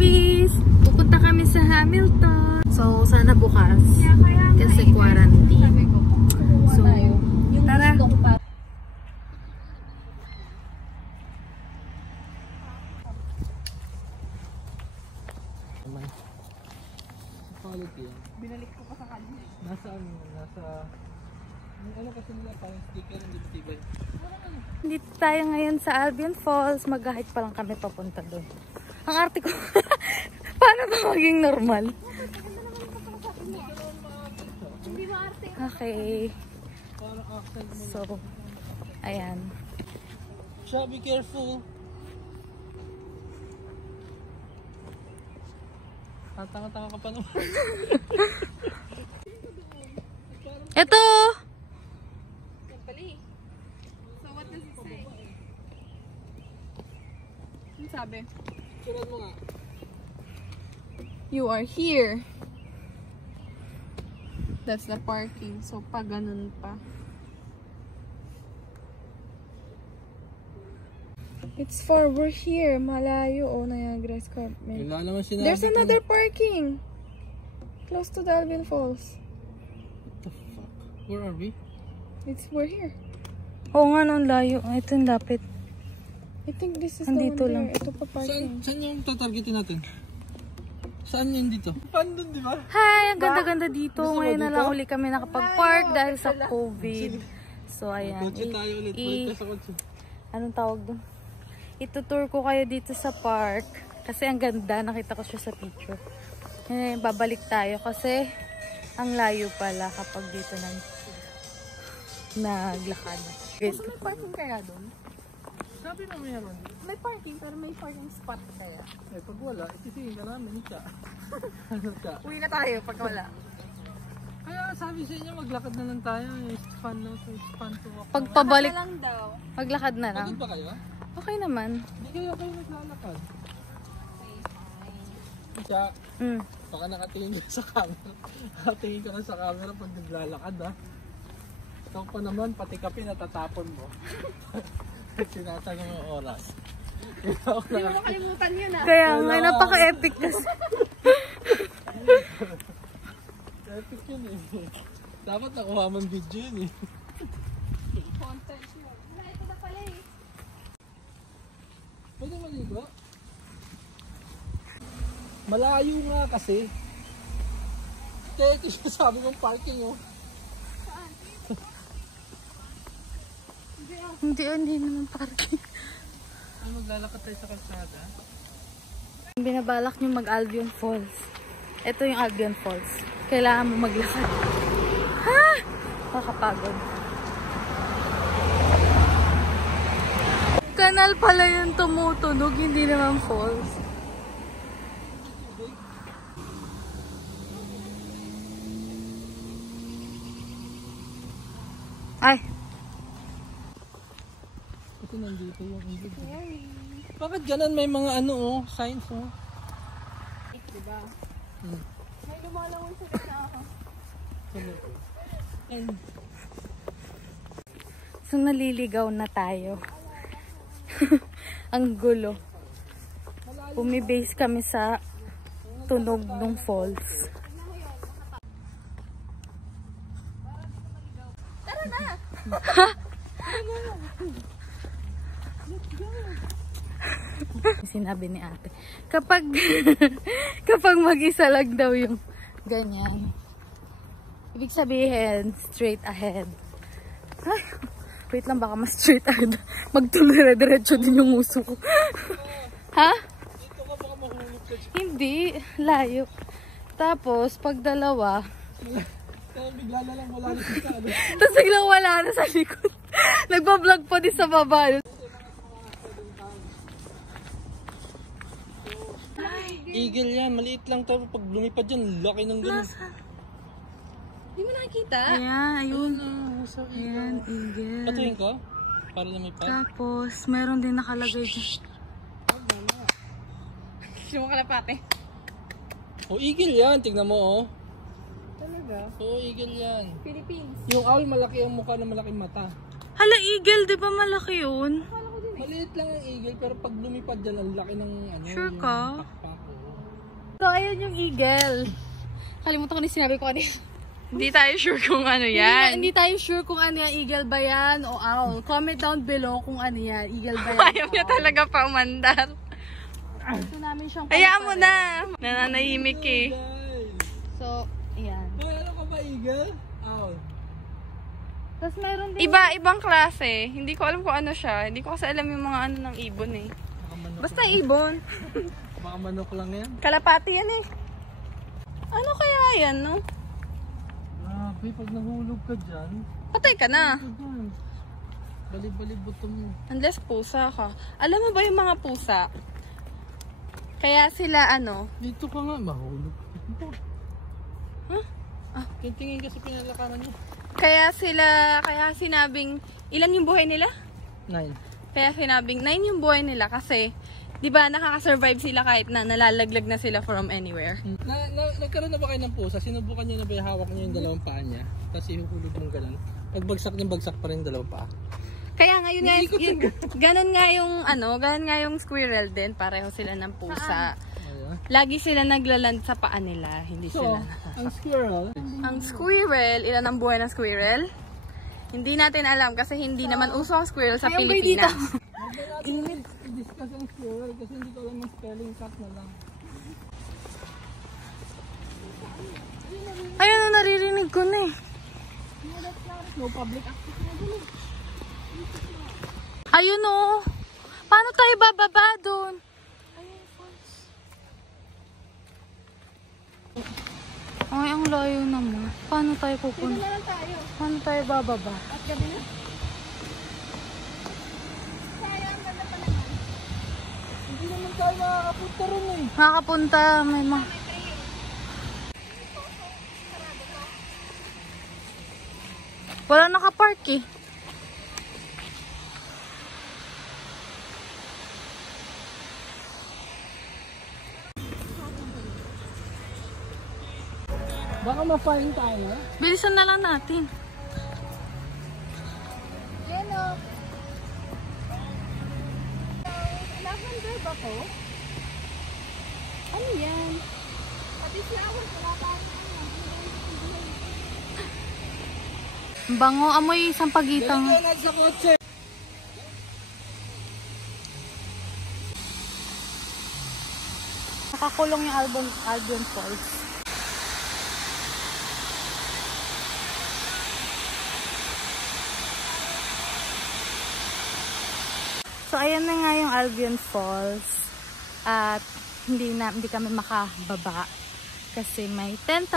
Babis! Pupunta kami sa Hamilton. So, sana bukas. Kasi quarantine. So, tara! Binalik ko pa sa kanya. Nasa ano kasi nila parang sticker hindi tibay. Dito tayo ngayon sa Albion Falls. Mag-hike pa lang kami papunta doon. Ang arte ko. Paano ba maging normal? Okay. So, ayan. Siya, be careful. Tanga-tanga ka pa naman. Ito! So what does it say? Ano sabi? Surat mo nga. You are here. That's the parking. So pag ganun pa. It's far. We're here. Malayo. Oh, Niagara Escarpment. Wala naman sinabi. There's another parking. Close to the Albion Falls. What the fuck? Where are we? We're here. Oo nga, nung layo. Ito yung lapit. I think this is Andito the one lang. there. Ito pa parking. Saan yung tatargetin natin? Saan yun dito? Paano dun, di ba? Hi! Ang ganda-ganda dito. Gusto mo Ngayon na dito? lang uli kami nakapag-park dahil sa COVID. So, ayan. Kotse tayo ulit. Balik tayo sa kotse. Anong tawag doon? Itutour ko kayo dito sa park. Kasi ang ganda. Nakita ko siya sa picture. Eh, babalik tayo kasi ang layo pala kapag dito naglakad. Guys, May parking kaya doon? Sabi na meron. May parking pero may parking spot kaya. Eh, pag wala, isisihin ka namin siya. Ano siya? Uwi na tayo pag wala. Kaya sabi sa inyo, maglakad na lang tayo. It's fun lang. So it's fun to walk. pagpabalik, lang daw. maglakad na lang. Pagod ba kayo? Okay naman. Hindi kayo naglalakad. Siya, baka nakatingin ka sa camera. Nakatingin ka na sa camera pag naglalakad ha. Ikaw pa naman, pati kape natatapon mo. Tinatanong yung oras. Hindi mo makalimutan yun ah. Kaya nga, napaka-epic kasi. Epic yun eh. Dapat nakuha man video yun eh. Content yun. Wala, ito na pala eh. Pwede maligo? Malayo nga kasi. Kaya ito siya sabi mong parking oh. Hindi naman parking. Ay, maglalakad tayo sa kalsada. Binabalak nyo mag-Albion Falls. Ito yung Albion Falls. Kailangan mo maglakad. Ha? Makakapagod. Kanal pala yung tumutunog, hindi naman falls. Ay! Ito nandito yung ibig. Bakit ganun may mga ano oh, signs oh. Diba? May lumalangon sa gitna ako. And So naliligaw na tayo. Ang gulo. Bumibase kami sa tunog ng falls. Tara na! Sinabi ni ate, kapag kapag mag-isa lang daw yung ganyan, ibig sabihin straight ahead. Ay, wait lang, baka mas straight ahead. Magtumira-diretso din yung uso ko. Ha? dito ka baka mahulog ka dyan. Hindi, layo. Tapos pag dalawa, Kaya bigla na lang wala na kita. Ano? tapos biglang wala na sa likod. Nagpa-vlog pa din sa baba. Eagle yan, maliit lang to. Pag lumipad dyan, laki ng ganun. Hindi mo nakikita? Ayan, ayun. Sa Ayan, eagle. patuloy ko? Para lumipad? Tapos, meron din nakalagay dyan. Gusto mo kalapate? Oh, eagle yan. Tignan mo oh. Talaga? Oo, eagle yan. Philippines. Yung owl, malaki ang mukha na malaking mata. Hala, eagle, di ba malaki yun? Akala ko din eh. Maliit lang ang eagle, pero pag lumipad dyan, ang laki ng ano. Sure yung ka? pakpak, oh. So, ayun yung eagle. Kalimutan ko na sinabi ko kanina. Hindi tayo sure kung ano yan. Hindi tayo sure kung ano yan, eagle ba yan o owl. Comment down below kung ano yan, eagle ba yan. Ayaw niya talaga pa umandar. Gusto namin siyang Hayaan mo na. Nananahimik eh. So, ayan. Meron ka ba eagle? Owl. Tapos meron din. Iba-ibang klase. Hindi ko alam kung ano siya. Hindi ko kasi alam yung mga ano ng ibon eh. Basta ibon. Baka manok lang yan. Kalapati yan eh. Ano kaya yan, no? Grabe, pag nahulog ka dyan. Patay ka na. Balib-balib buto mo. Unless pusa ka. Alam mo ba yung mga pusa? Kaya sila ano? Dito ka nga, mahulog. Huh? Ah, tingin ka sa pinalakaran niya. Kaya sinabing, ilan yung buhay nila? 9. Kaya sinabing 9 yung buhay nila kasi, di ba nakaka-survive sila kahit na nalalaglag na sila from anywhere? Nagkaroon na ba kayo ng pusa? Sinubukan niyo na ba hawak niyo yung dalawang paa niya? Tapos ihuhulog mong ganun. Pag bagsak niya, bagsak pa rin yung dalawang paa. Kaya ngayon nga, ganun nga yung squirrel din, pareho sila ng pusa. Lagi sila naglaland sa paa nila, hindi sila. Ang squirrel? Ang squirrel, ilan ang buhay ng squirrel? Hindi natin alam kasi hindi naman uso ang squirrel sa Pilipinas. Init. I-discuss ang squirrel kasi hindi ko alam yung spelling cut na lang. Ayun na, naririnig ko na eh. No public access na dun. Ayun o. Paano tayo bababa dun? Ay, ang layo naman. Paano tayo pupunta? Paano tayo bababa? At gabi na? Sayang, ganda pa naman. Hindi naman tayo makakapunta rin eh. Nakakapunta, may mga... Wala nakapark eh. Baka ma-fine tayo. Bilisan na lang natin. Ayan o. Lavender ba ko? Ano yan? Pati flowers, wala pa ako. Bango, amoy sampagitang. Dali sa kotse. Nakakulong yung Albion Falls. So, ayan na nga yung Albion Falls. At hindi kami makababa. Kasi may $10,000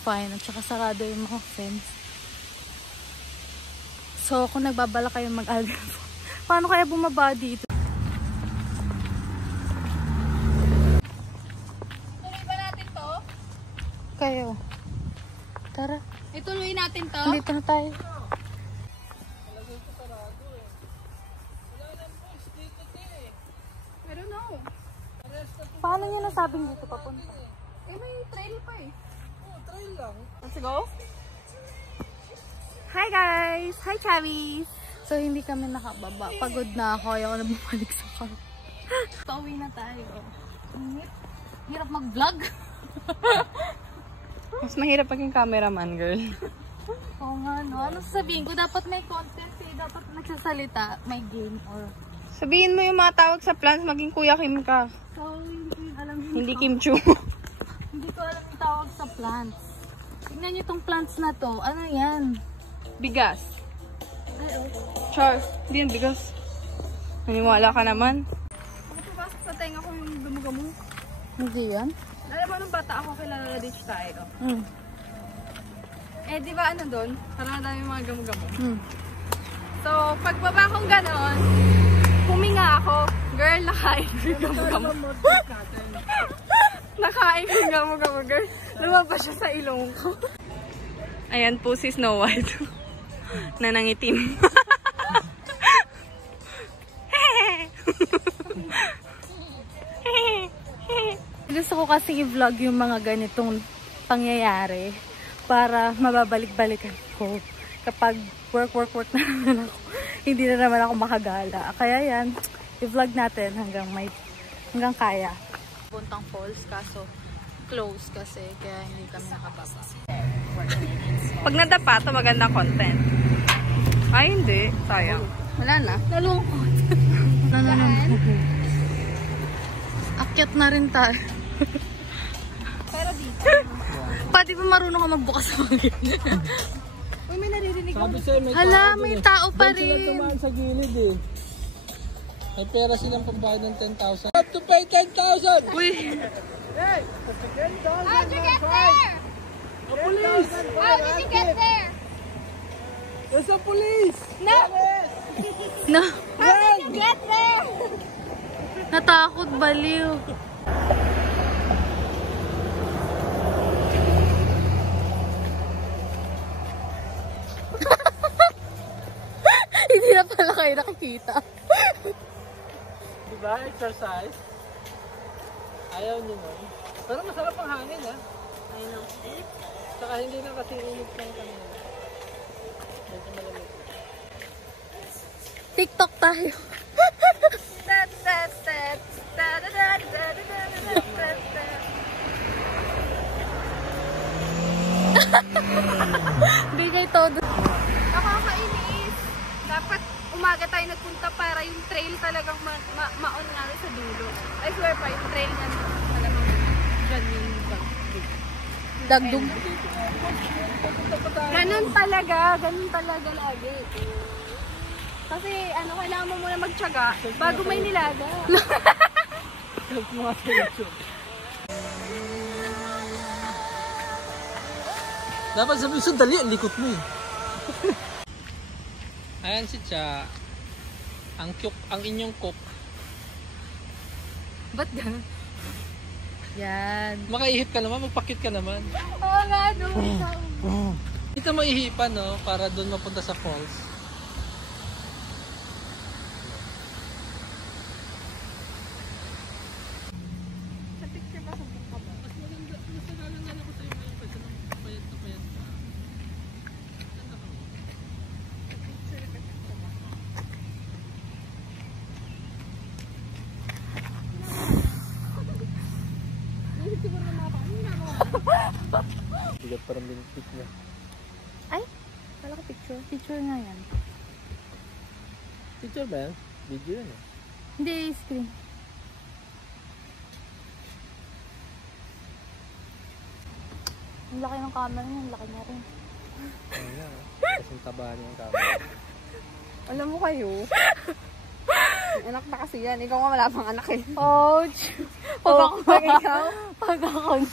fine at saka sarado yung mga fence. So, kung nagbabala kayo mag-Albion Falls, paano kaya bumaba dito? Tuloy ba natin to? Kayo. Tara. Ituloy natin to? Dito na tayo. Pero no. Paano nyo nasabing dito papunta? Eh, may trail pa eh. Trail lang. Let's go. Hi guys! Hi Chavis! So hindi kami nakababa. Pagod na ako. Ayaw na bumalik sa car. Pauwi na tayo. Init. Hirap mag-vlog. Mas mahirap maging cameraman, girl. Oo nga no. Ano sasabihin ko? Dapat may content eh. Dapat nagsasalita. May game or... Sabihin mo yung mga tawag sa plants, maging Kuya Kim ka. So hindi ko alam yung Hindi Kim Chu. Hindi ko alam yung tawag sa plants. Tignan nyo itong plants na to. Ano yan? Bigas. Ay, oh. Char, hindi yan bigas. Naniwala ka naman. Napapasok sa tenga ko yung gamo-gamo. Hindi yan? Alam mo, nung bata ako, kilala ditch tayo. Hmm. Eh, di ba ano doon? Parang ang dami mga gamo-gamo. Hmm. So, pagbaba kong ganon, huminga ako. Girl, nakain ko yung gamo-gamo. Nakain ko yung gamo-gamo, girl. Lumabas siya sa ilong ko. Ayan po si Snow White. Na nangitim. Gusto ko kasi i-vlog yung mga ganitong pangyayari para mababalik-balikan ko kapag work na naman ako. Hindi na naman ako makagala. Kaya yan, i-vlog natin hanggang kaya. Puntang falls kaso close kasi kaya hindi kami nakababa. Pag nadapa to magandang content. Ay, hindi. Sayang. Wala na. Nalungkot. Akyat na rin tayo. Pero dito. Pati pa marunong ka magbukas ng gilid. Uy, may naririnig ako. Sabi sa'yo, may Hala, tao may dun eh. tao pa Doon sila rin. tumaan sa gilid eh. May pera silang pambayad ng 10,000. Have to pay 10,000! Uy, How'd you get there? The police! How did you get there? There's a police! No! na, How did you get there? natakot baliw. Hindi na pala kayo nakikita. Diba? Exercise. Ayaw nyo mo. Pero masarap ang hangin ha. I know. Saka hindi na kasi init ng kanina. Medyo malamig. TikTok tayo. Bigay todo. Nakakainis. Dapat umaga tayo nagpunta para yung trail talagang ma-on namin sa dulo. I swear pa, yung trail na talagang dyan yung Dagdug. ganun talaga lagi. Kasi ano, kailangan mo muna magtiyaga bago may nilaga. Help mga sa YouTube. Dapat sabihin, sandali, ang likot mo eh. Ayan si Cha. Ang inyong cook. Ba't ganun? Yan. Makaihip ka naman, magpakit ka naman. Oo nga, no. Dito mo ihipan, no? Para doon mapunta sa falls. Sa picture ba, sabong ka ba? Mas maganda, mas nagalangan ako sa'yo ngayon kasi nang payat na payat ka. Ganda ka mo. Bigat parang bintik niya. Ay, kala ko picture. Picture nga yan. Picture ba yan? Video yan eh. Hindi, screen. Ang laki ng camera niya, ang laki niya rin. Ayun na. Kasing taba niya ang camera. Alam mo kayo, anak na kasi yan. Ikaw nga wala pang anak eh. Ouch! Pag ako Pag ikaw? Pag ako na.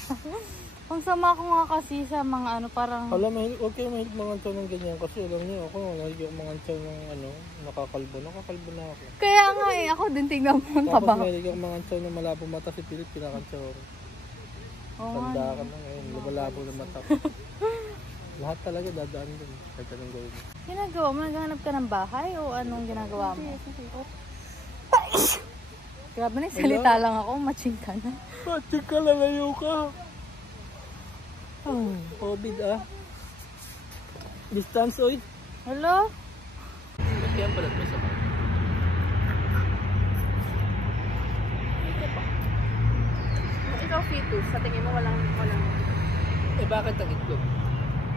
Ang sama ko nga kasi sa mga ano, parang... Alam mo, huwag kayo mahilig mangantaw ng ganyan kasi alam niyo ako, mahilig ako mangantaw ng ano, nakakalbo. Nakakalbo na ako. Kaya nga eh, ako din tingnan mo ang taba. Tapos mahilig ako mangantaw ng malabong mata si Pilit, kinakantsaw ako. Oo nga. Tanda ka na ngayon, lumalabo ng mata ko. Lahat talaga dadaan dun, kahit anong gawin mo. Ginagawa mo, naghanap ka ng bahay o anong ginagawa mo? Grabe na, salita lang ako, matching ka na. Pati ka, lalayo ka. Oh, COVID ah. Distance oy. Hello? Kaya pala may sabay. Ikaw fetus, sa tingin mo walang. Eh bakit ang itlog?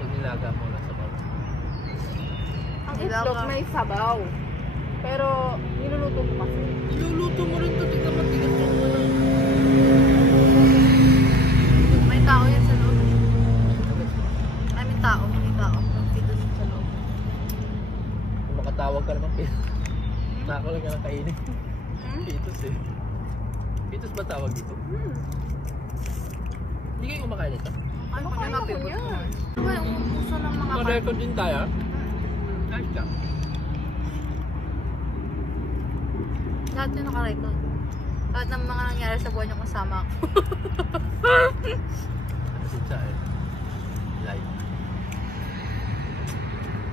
Pag nilaga mo lang sa bawah. Ang itlog may sabaw. Pero niluluto mo kasi. Iluluto mo rin ito, tignan mo, tigas mo naman. May tao yan sa loob. Ay, may tao. May tao. Dito sa loob. Kung makatawag ka naman, nakakulang ka ng kainin. Pitos eh. Pitos ba tawag dito? Hindi kayo kumakain ito? Ano ka na favorite mo? Ano ba yung uso ng mga Ma-record din tayo. Nice ka. lahat yung nakarecord. Lahat ng mga nangyari sa buwan yung kasama ko. Kasi siya eh. Live.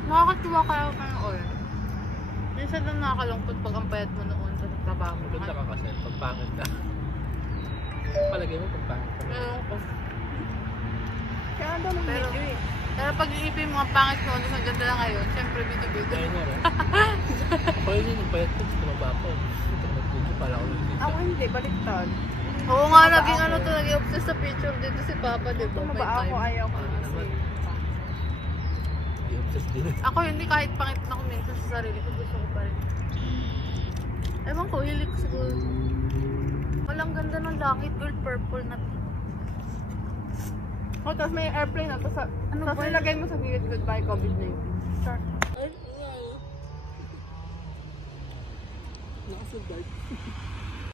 Nakakatuwa kayo ng oil. Minsan lang nakakalungkot pag ang payat mo noon sa trabaho mo. Maganda ka kasi, pagpangit ka. Palagay mo pagpangit ka. Kaya ang daming Pero- video eh. Pero pag iipin mo ang pangit ko, ang ganda na ngayon, syempre bito-bito. Kaya nga rin. Pwede yun yung payat ko, tumaba ko. Ito nag-video pala ako nag-video. Ako hindi, baliktad. Oo nga, naging ano to, naging obsessed sa picture dito si Papa, di ba? Tumaba ako, ayaw ko. Obsessed din. Ako hindi, kahit pangit na ko minsan sa sarili ko, gusto ko pa rin. Ewan ko, hilig ko siguro. Walang ganda ng langit, gold purple na. Oh, tapos may airplane na, tapos Ano tapos ba? ilagay mo sa gilid goodbye COVID-19. Sure. Nakasadag.